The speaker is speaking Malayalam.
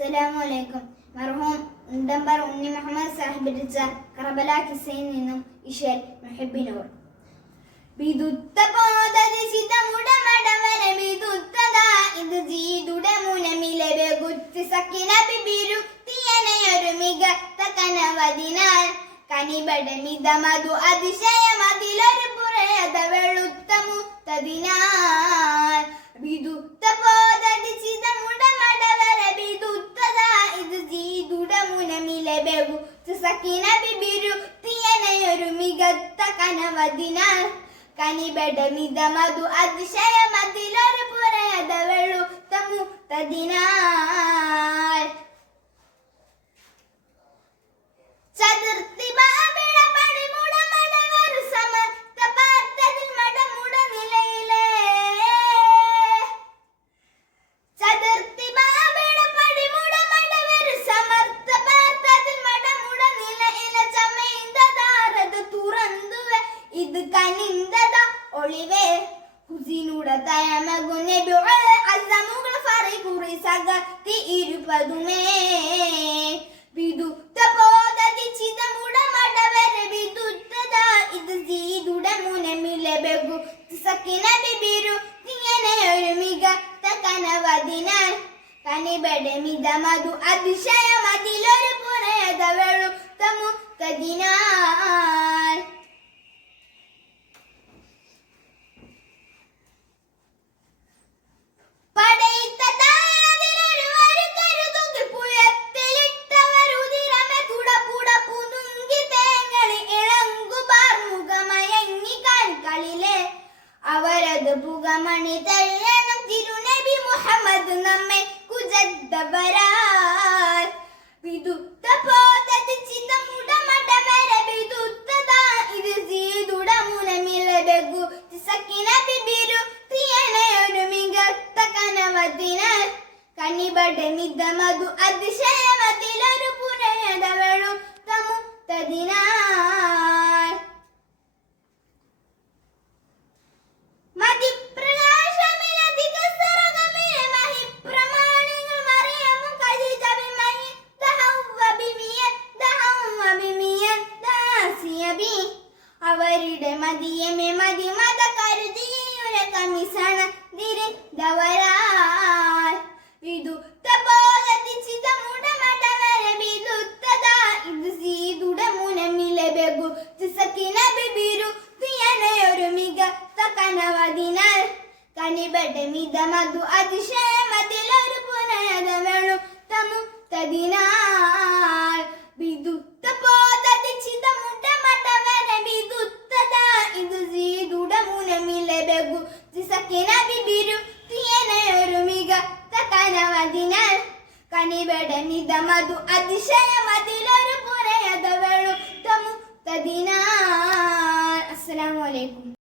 അസ്സലാമലൈക്കും മർഹൂം ഉണ്ടമ്പർ ഉണ്ണി മുഹമ്മദ് സാഹിബ് രച കറബല കിസയിൽ നിന്നും ഇഷൽ മെഹബിനോർ വിദുത്ത പോതരിശിതമുടമടവര വിദുത്തത ഇത് ജീതുടെ മുനമിലെ വെകുത്തി സക്കിന ബിബിരു തീയനയൊരു മികത്ത കനവതിനാൽ. കനിബടമിതമതു അതിശയമതിലൊരു പുറയത വെളുത്ത തതിനാൽ Sakkina ബിബിരു തീയനയൊരു മികത്ത കനവതിനാൽ കനിബടമിതമതു അതിശയമതിലൊരു പുറയത Tamu തതിനാൽ oliver Huzinura dayanma güne bir azamugla fari kuri saga ti iri padume bidu tapo da ti chida muda mada vere bidu tada idzi duda mune mile begu sakina bibiru tiyene örmiga takana vadinar kani bede midamadu adishaya madilor punayada veru tamu tadina അവരത് പുകമണി തള്ളണം തിരുനബി മുഹമ്മദ് നമ്മെ കുജദ്ദവരാൽ വിദുത്ത പോതത് ചിതമുടമടവര വിദുത്തത ഇത് സീതുട മുനമിലടകു സക്കിന ബിബിരു തിയണയൊരു മികത്ത കനവതിനാൽ കനിബട മിതമതു അതിശയമതിലൊരു മതിയമേ മതി മത കരുതിയുര കമിസണ ദിരിന്തവരാൽ വിദുത്ത ബോധത്തി ചിതമുടമടവര വിദുത്തത ഇത് സീതുട മുനമിലെ ബെഗു തിസക്കിന ബിബിരു തിയനയൊരു മികത്ത കനവതിനാൽ. കനിബടെ മിതമതു അതിശയമതിലൊരു പുനയത തമു തതിനാൽ തിസക്കിന ബിബിരു തിയനയൊരു മികത്ത കനവതിനാൽ കനിബടെ മിതമതു അതിശയമതിലൊരു പുറയത വെളുത്തമു തതിനാൽ അസ്സലാമു അലൈക്കും.